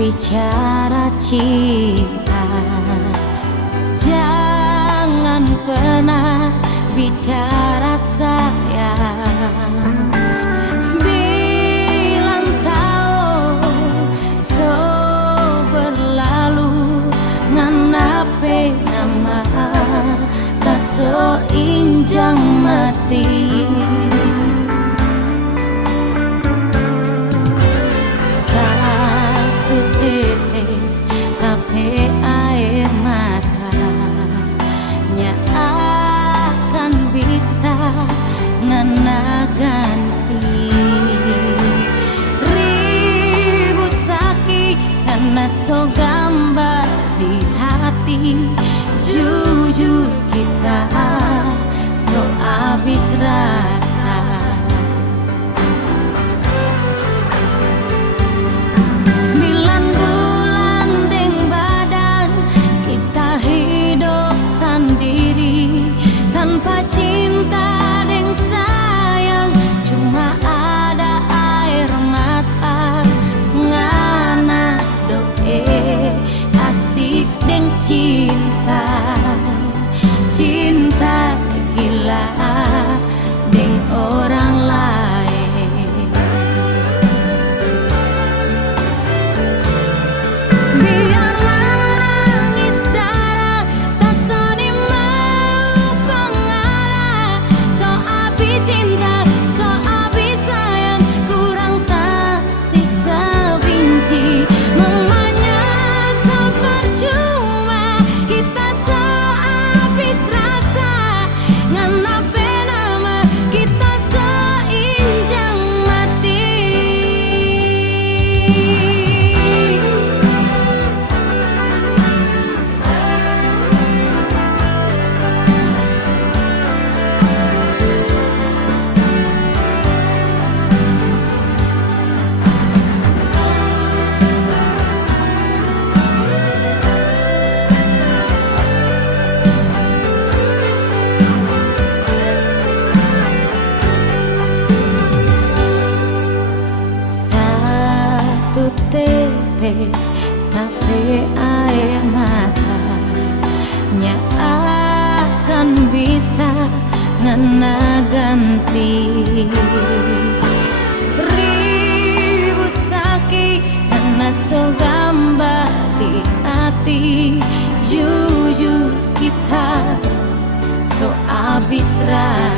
bicara cinta, jangan pernah bicara sayang. 9 tahun so berlalu nganape nama tak so injang mati. Satu tetes tapi air mata nya akan bisa ngana ganti ribu sakit karena so gambar di hati. Jujur kita so abis rasa. 9 bulan deng badan kita hidup sendiri tanpa cinta deng sayang, cuma ada air mata ngana doe asik deng cinta. Cinta gila deng orang lain. Biar menangis darah tak soni mau pengarah. So abis cinta, so abis sayang, kurang tak sisa benci. Memangnya so percuma kita so abis rasa. Nganape nama kita so injang mati. Satu tetes tapi air mata nya akan bisa ngena ganti ribu sakit karena so gambar di hati. Jujur kita so abis rasa.